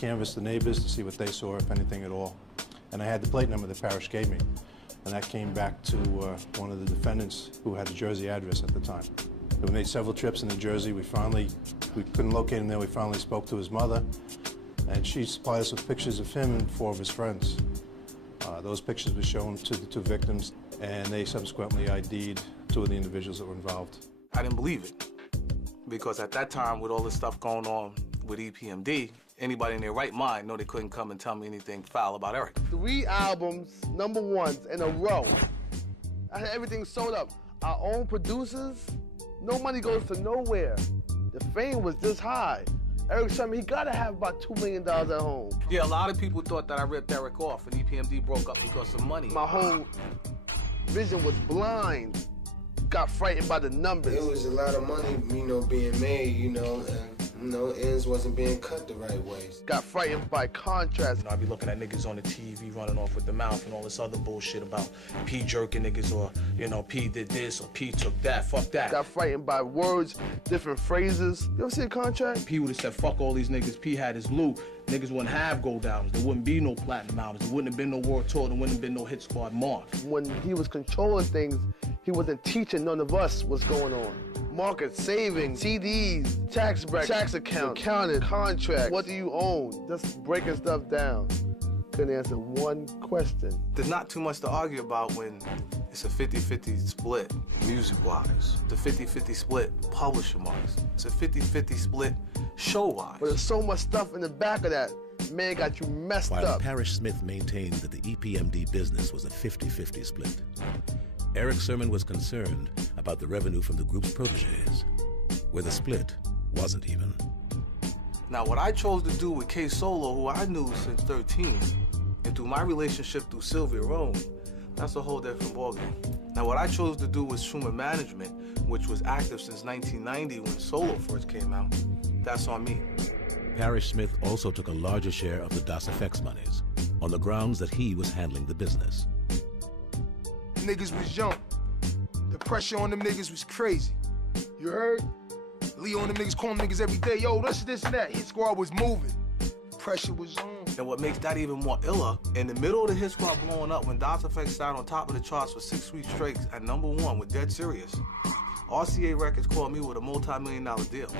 canvassed the neighbors to see what they saw, if anything at all. And I had the plate number that Parrish gave me. And that came back to one of the defendants who had a Jersey address at the time. We made several trips into Jersey. We couldn't locate him there. We finally spoke to his mother, and she supplied us with pictures of him and 4 of his friends. Those pictures were shown to the 2 victims, and they subsequently ID'd 2 of the individuals that were involved. I didn't believe it, because at that time, with all this stuff going on with EPMD, anybody in their right mind know they couldn't come and tell me anything foul about Eric. 3 albums, #1s in a row. I had everything sold up. Our own producers, no money goes to nowhere. The fame was this high. Eric Sherman, he gotta have about $2 million at home. Yeah, a lot of people thought that I ripped Eric off and EPMD broke up because of money. My whole vision was blind. Got frightened by the numbers. It was a lot of money, being made, and, ends wasn't being cut the right ways. Got frightened by contrast. I'd be looking at niggas on the TV running off with the mouth and all this other bullshit about P jerking niggas or, P did this or P took that, fuck that. Got frightened by words, different phrases. You ever see a contract? P would have said, fuck all these niggas. P had his loot. Niggas wouldn't have gold albums. There wouldn't be no platinum albums. There wouldn't have been no World Tour. There wouldn't have been no Hit Squad mark. When he was controlling things, he wasn't teaching none of us what's going on. Market savings, CDs, tax bracket, tax account, accounting, contract, what do you own? Just breaking stuff down. Couldn't answer one question. There's not too much to argue about when it's a 50-50 split music-wise. The 50-50 split publishing-wise. It's a 50-50 split show-wise. But there's so much stuff in the back of that. Man got you messed up. While Parrish Smith maintained that the EPMD business was a 50-50 split, Eric Sermon was concerned about the revenue from the group's proteges, where the split wasn't even. Now, what I chose to do with K Solo, who I knew since 13, and through my relationship through Sylvia Rome, that's a whole different ballgame. Now, what I chose to do with Schumer Management, which was active since 1990 when Solo first came out, that's on me. Parrish Smith also took a larger share of the DOS Effects monies, on the grounds that he was handling the business. Niggas was young. The pressure on them niggas was crazy. You heard? Leo and them niggas calling niggas every day, yo, this and that. Hit Squad was moving. Pressure was on. And what makes that even more iller, in the middle of the Hit Squad blowing up, when DOS Effects sat on top of the charts for 6 weeks straight at #1 with Dead Serious, RCA Records called me with a multi-million-dollar deal.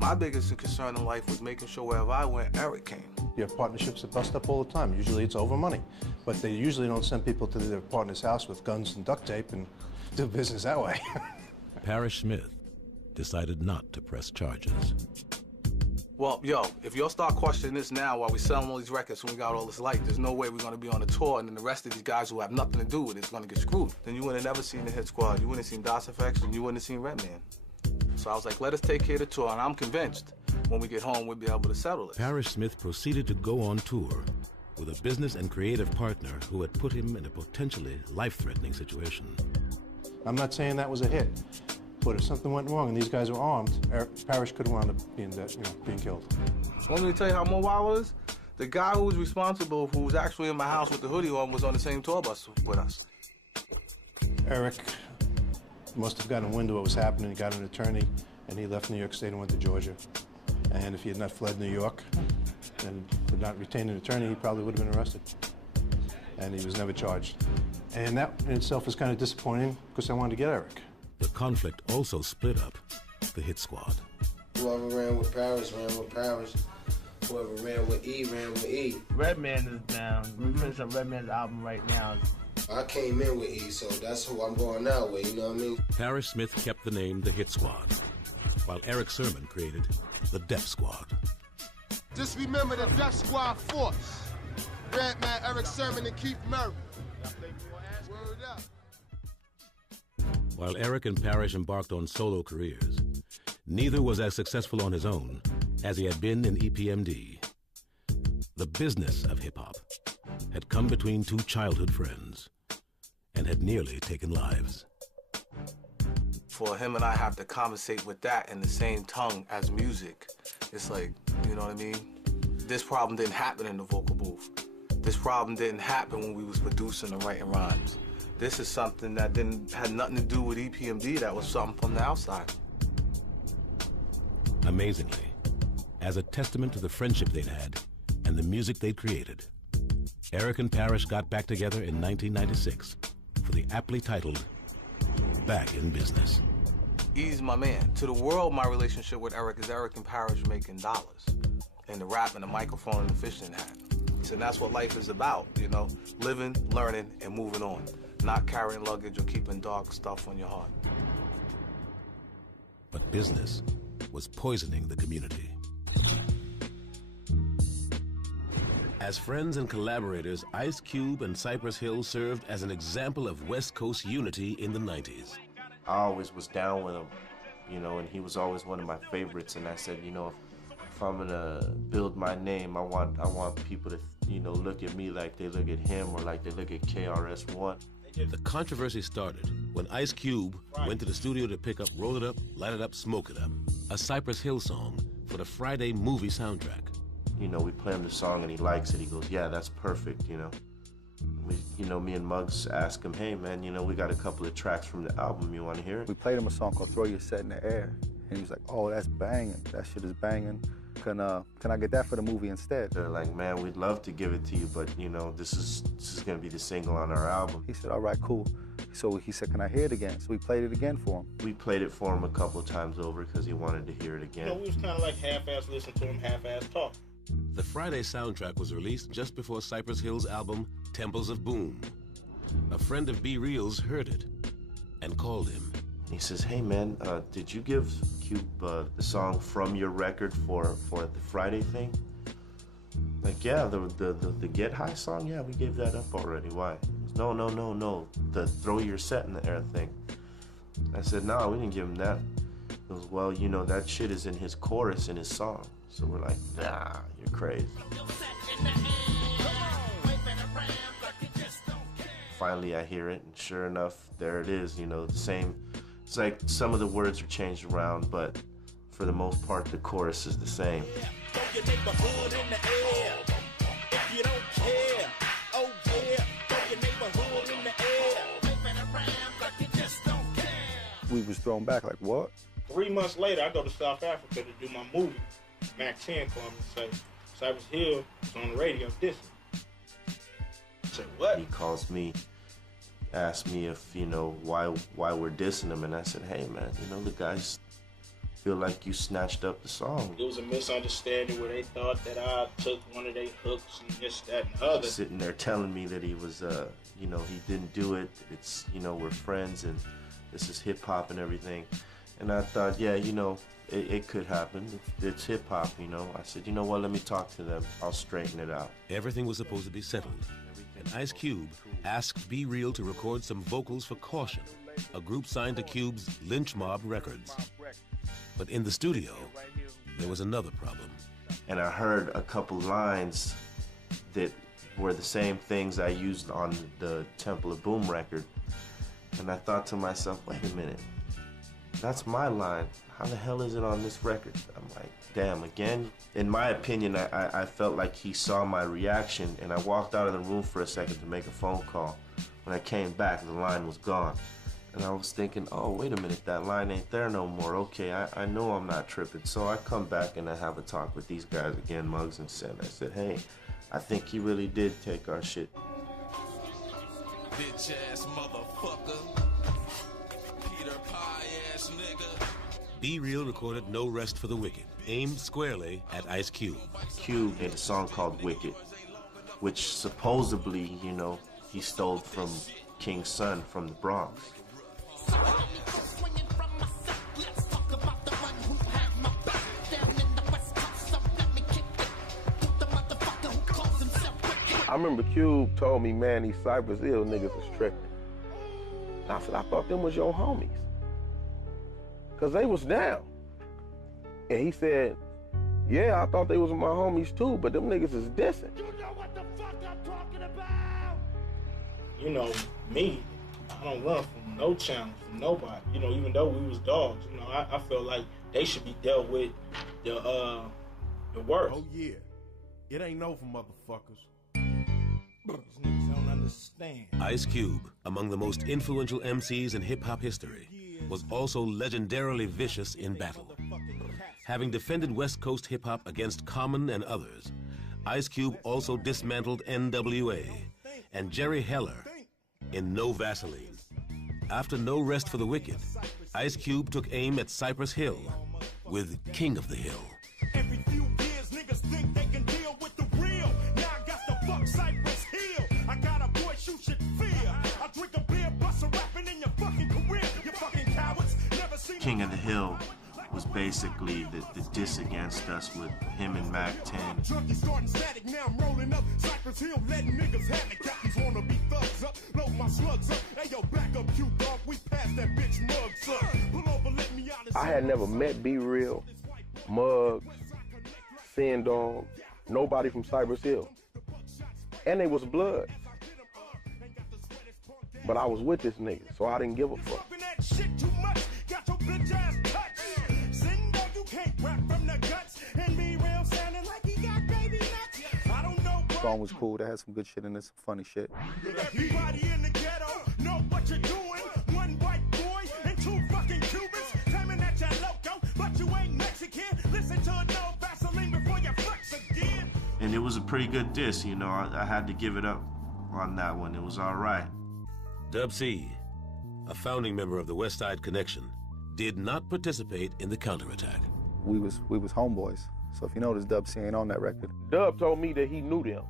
My biggest concern in life was making sure wherever I went, Eric came. You have partnerships that bust up all the time. Usually it's over money. But they usually don't send people to their partner's house with guns and duct tape and do business that way. Parrish Smith decided not to press charges. Well, yo, if y'all start questioning this now while we're selling all these records when we got all this light, there's no way we're going to be on a tour, and then the rest of these guys who have nothing to do with it's going to get screwed. Then you wouldn't have never seen the Hit Squad, you wouldn't have seen DOS Effects, and you wouldn't have seen Redman. So I was like, let us take care of the tour, and I'm convinced when we get home we'll be able to settle it. Parrish Smith proceeded to go on tour with a business and creative partner who had put him in a potentially life-threatening situation. I'm not saying that was a hit, but if something went wrong and these guys were armed, Parrish could have wound up being killed. Want me to tell you how more wild it is? The guy who was responsible, who was actually in my house with the hoodie on, was on the same tour bus with us. Eric must have gotten wind of what was happening. He got an attorney, and he left New York State and went to Georgia. And if he had not fled New York and did not retain an attorney, he probably would have been arrested. And he was never charged. And that in itself is kind of disappointing, because I wanted to get Eric. The conflict also split up the Hit Squad. Whoever ran with Parrish ran with Parrish. Whoever ran with E ran with E. Redman is down. We're finishing Redman's album right now. I came in with E, so that's who I'm going out with, you know what I mean? Parrish Smith kept the name The Hit Squad, while Eric Sermon created The Def Squad. Just remember the Def Squad force. Redman, Eric Sermon, and Keith Murray. Word up. While Eric and Parrish embarked on solo careers, neither was as successful on his own as he had been in EPMD. The business of hip-hop had come between 2 childhood friends and had nearly taken lives. For him and I have to conversate with that in the same tongue as music, it's like, you know what I mean? This problem didn't happen in the vocal booth. This problem didn't happen when we was producing and writing rhymes. This is something that had nothing to do with EPMD, that was something from the outside. Amazingly, as a testament to the friendship they'd had, and the music they'd created. Eric and Parrish got back together in 1996 for the aptly titled Back in Business. He's my man. To the world, my relationship with Eric is Eric and Parrish making dollars. And the rap and the microphone and the fishing hat. And that's what life is about, you know? Living, learning, and moving on. Not carrying luggage or keeping dark stuff on your heart. But business was poisoning the community. As friends and collaborators, Ice Cube and Cypress Hill served as an example of West Coast unity in the 90s. I always was down with him, you know, and he was always one of my favorites. And I said, you know, if I'm gonna build my name, I want people to, you know, look at me like they look at him or like they look at KRS-One. The controversy started when Ice Cube went to the studio to pick up Roll It Up, Light It Up, Smoke It Up, a Cypress Hill song for the Friday movie soundtrack. You know, we play him the song and he likes it. He goes, yeah, that's perfect, you know. Me and Muggs asked him, hey man, you know, we got a couple of tracks from the album, you wanna hear it? We played him a song called Throw Your Set in the Air. And he was like, oh, that's banging. That shit is banging. Can I get that for the movie instead? They're like, man, we'd love to give it to you, but you know, this is gonna be the single on our album. He said, all right, cool. So he said, can I hear it again? So we played it again for him. We played it for him a couple of times over because he wanted to hear it again. You know, we was kind of like half-ass listen to him, half-ass talk. The Friday soundtrack was released just before Cypress Hill's album, Temples of Boom. A friend of B Real's heard it and called him. He says, hey man, did you give Cube the song from your record for the Friday thing? Like, yeah, the Get High song, yeah, we gave that up already. Why? No, the Throw Your Set in the Air thing. I said, no, we didn't give him that. He goes, well, you know, that shit is in his chorus in his song. So we're like, nah, you're crazy. Finally, I hear it, and sure enough, there it is, you know, the same. It's like some of the words are changed around, but for the most part, the chorus is the same. We was thrown back like, what? 3 months later, I go to South Africa to do my movie. Mac 10 called me and say, Cypress Hill is on the radio dissing. I said, what? He calls me, asks me if, you know, why we're dissing him, and I said, hey man, you know, the guys feel like you snatched up the song. It was a misunderstanding where they thought that I took one of their hooks and this, that, and the other. Sitting there telling me that he was, you know, he didn't do it. It's, you know, we're friends and this is hip hop and everything. And I thought, yeah, you know, it could happen. It's hip hop, you know. I said, you know what, let me talk to them. I'll straighten it out. Everything was supposed to be settled. And Ice Cube asked B Real to record some vocals for Caution, a group signed to Cube's Lynch Mob Records. But in the studio, there was another problem. And I heard a couple lines that were the same things I used on the Temple of Boom record. And I thought to myself, wait a minute, that's my line. How the hell is it on this record? I'm like, damn, again? In my opinion, I felt like he saw my reaction, and I walked out of the room for a second to make a phone call. When I came back, the line was gone. And I was thinking, oh, wait a minute, that line ain't there no more. Okay, I know I'm not tripping. So I come back and I have a talk with these guys again, Muggs and Sen. I said, hey, I think he really did take our shit. Bitch ass motherfucker. Peter Pie ass nigga. B Real recorded No Rest for the Wicked, aimed squarely at Ice Cube. Cube made a song called Wicked, which supposedly, you know, he stole from King's son from the Bronx. I remember Cube told me, man, these Cypress Hill niggas was tripping. And I said, I thought them was your homies. Cause they was down. And he said, yeah, I thought they was my homies too, but them niggas is dissing. You know what the fuck I'm talking about? You know, me, I don't run from no challenge, from nobody. You know, even though we was dogs, you know, I feel like they should be dealt with the worst. Oh yeah, it ain't over, motherfuckers. These niggas don't understand. Ice Cube, among the most influential MCs in hip-hop history, was also legendarily vicious in battle. Having defended West Coast hip-hop against Common and others, Ice Cube also dismantled NWA and Jerry Heller in No Vaseline. After No Rest for the Wicked, Ice Cube took aim at Cypress Hill with King of the Hill. Every few years, niggas think they can deal with the real. Now I got to fuck Cypress Hill. I got a voice you should fear. I drink a beer, bust a rapping in your fucking career. You fucking cowards never seen King of the Hill was basically the diss against us with him and Mac 10. Junkie starting static, now I'm rolling up Cypress Hill, letting niggas have it. Cappies wanna be thugs up, load my slugs up. Hey yo, back up, Q dog, we passed that bitch Muggs up. Pull over, let me out. I had never met Be Real, Muggs, Sin Dog, nobody from Cypress Hill. And they was blood. But I was with this nigga, so I didn't give a fuck. The song was cool. They had some good shit in it, some funny shit. Everybody in the ghetto know what you're doing. One white boy and two fucking Cubans claiming that you're loco, but you ain't Mexican. Listen to No Vaseline before you flex again. And it was a pretty good diss, you know. I had to give it up on that one. It was all right. Dub C, a founding member of the West Side Connection, did not participate in the counterattack. We was homeboys. So if you notice, Dub C ain't on that record. Dub told me that he knew them,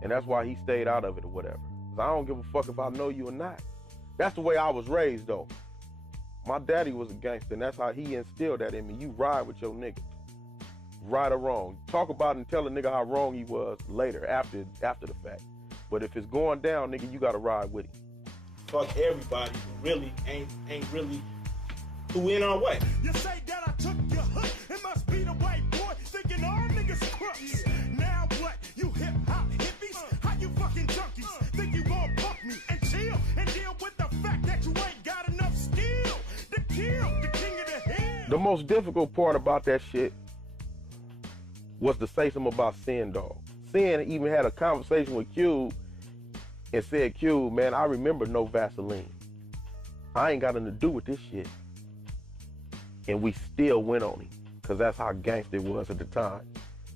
and that's why he stayed out of it or whatever. 'Cause I don't give a fuck if I know you or not. That's the way I was raised, though. My daddy was a gangster, and that's how he instilled that in me. You ride with your nigga, right or wrong. Talk about it and tell a nigga how wrong he was later, after the fact. But if it's going down, nigga, you gotta ride with him. Fuck everybody who really ain't really who in our way. You say that I took your hook, it must be the white boy thinking all niggas crooks. Now what? You hip hop hippies? How you fucking junkies think you gon' fuck me and chill and deal with the fact that you ain't got enough skill to kill the king of the hill? The most difficult part about that shit was to say something about Sin Dog. Sin even had a conversation with Cube and said, Cube, man, I remember No Vaseline. I ain't got nothing to do with this shit. And we still went on him, because that's how gangster it was at the time.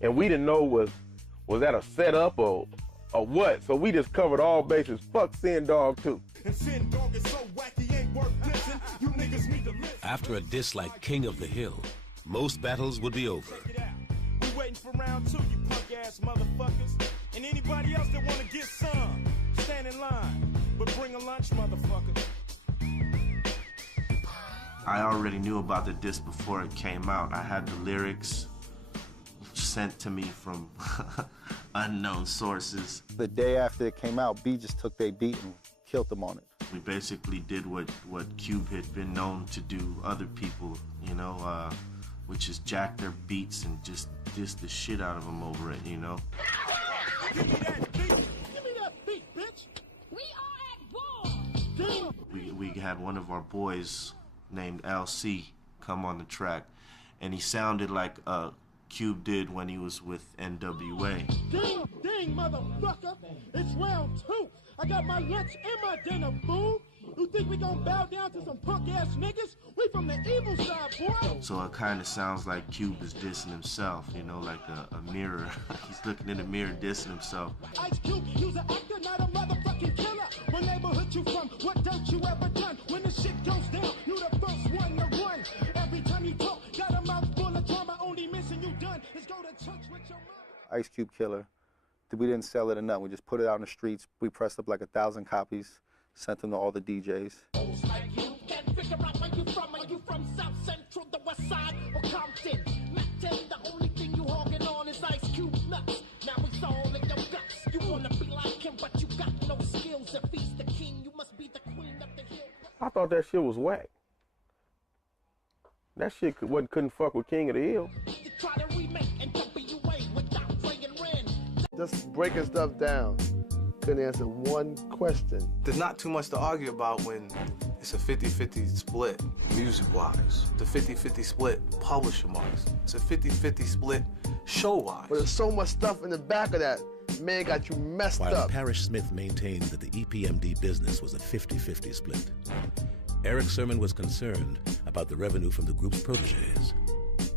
And we didn't know was that a setup or what? So we just covered all bases. Fuck Sin Dog too. And Sin Dog is so wacky, ain't worth dissing. You niggas need to listen. After a diss like King of the Hill, most battles would be over. We waiting for round 2, you punk ass motherfuckers. And anybody else that wanna get some, stand in line. But bring a lunch, motherfucker. I already knew about the disc before it came out. I had the lyrics sent to me from unknown sources. The day after it came out, B just took their beat and killed them on it. We basically did what Cube had been known to do other people, you know, which is jack their beats and just diss the shit out of them over it, you know. Give me that beat! Give me that beat, bitch! We are at war! We had one of our boys named LC come on the track, and he sounded like Cube did when he was with NWA. Ding, ding, motherfucker! It's round 2! I got my lunch and my dinner, fool! You think we gonna bow down to some punk-ass niggas? We from the evil side, boy! So it kind of sounds like Cube is dissing himself, you know, like a mirror. He's looking in the mirror dissing himself. Ice Cube, you's an actor, not a motherfucking killer. What neighborhood you from? What don't you ever done? When the shit goes down, you the first one to run. Every time you talk, got a mouth full of drama. Only missing you done is go to church with your mama. Ice Cube Killer. We didn't sell it or nothing. We just put it out in the streets. We pressed up like 1,000 copies, sent them to all the DJs. Like you can't figure out where you from. Are you from South Central, the West Side, or Compton? Mac 10, the only thing you hogging on is Ice Cube nuts. Now it's all in your guts. You wanna be like him, but you got no skills. If he's the king, you must be the queen of the hill. I thought that shit was whack. That shit couldn't fuck with King of the Hill. You try to remake NWA without Dre and Ren. Just breaking stuff down. Couldn't answer one question. There's not too much to argue about when it's a 50-50 split, music-wise. The 50-50 split, publishing-wise. It's a 50-50 split, show-wise. But there's so much stuff in the back of that. Man got you messed While up. Parrish Smith maintained that the EPMD business was a 50-50 split, Eric Sermon was concerned about the revenue from the group's proteges,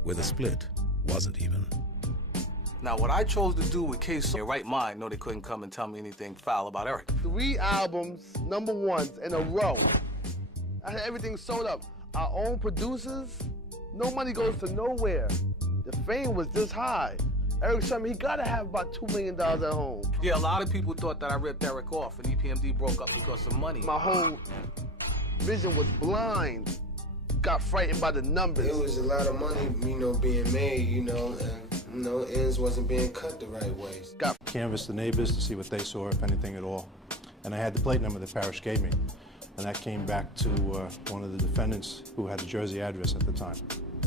where the split wasn't even. Now, what I chose to do with K-So, in their right mind, no, they couldn't come and tell me anything foul about Eric. 3 albums, #1s in a row. I had everything sold up. Our own producers, no money goes to nowhere. The fame was this high. Eric showed me he gotta have about $2 million at home. Yeah, a lot of people thought that I ripped Eric off and EPMD broke up because of money. My whole vision was blind. Got frightened by the numbers. It was a lot of money, being made, and, ends wasn't being cut the right way. Canvassed the neighbors to see what they saw, if anything at all. And I had the plate number the parish gave me. And that came back to one of the defendants who had a Jersey address at the time.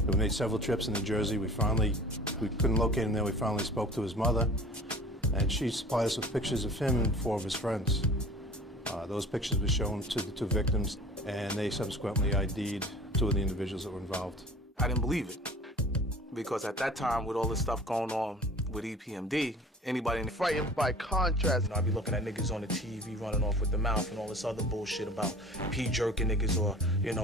We made several trips into Jersey. We couldn't locate him there. We finally spoke to his mother, and she supplied us with pictures of him and 4 of his friends. Those pictures were shown to the 2 victims, and they subsequently ID'd 2 of the individuals that were involved. I didn't believe it, because at that time, with all this stuff going on with EPMD, anybody in the frightened by contrast. I'd be looking at niggas on the TV running off with the mouth and all this other bullshit about P jerking niggas, or,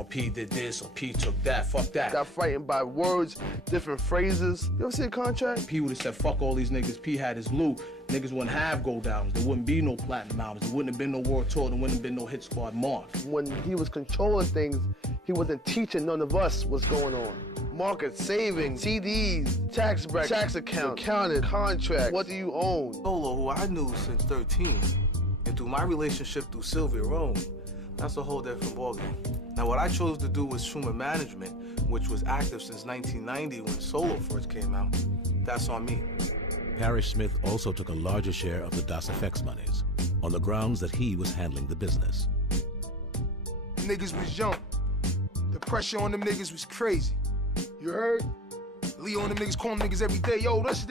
P did this or P took that. Fuck that. Got frightened by words, different phrases. You ever see a contract? P would have said, fuck all these niggas. P had his loot. Niggas wouldn't have gold albums. There wouldn't be no platinum albums. There wouldn't have been no World Tour. There wouldn't have been no Hit Squad mark. When he was controlling things, he wasn't teaching none of us what's going on. Market, savings, CDs, tax bracket, tax account, accounting, contract, what do you own? Solo, who I knew since 13, and through my relationship through Sylvia Rome, that's a whole different ballgame. Now, what I chose to do was Truman Management, which was active since 1990 when Solo first came out. That's on me. Parrish Smith also took a larger share of the Das EFX monies, on the grounds that he was handling the business. Niggas was young. The pressure on them niggas was crazy. You heard? Leo and them niggas calling niggas every day, yo, this.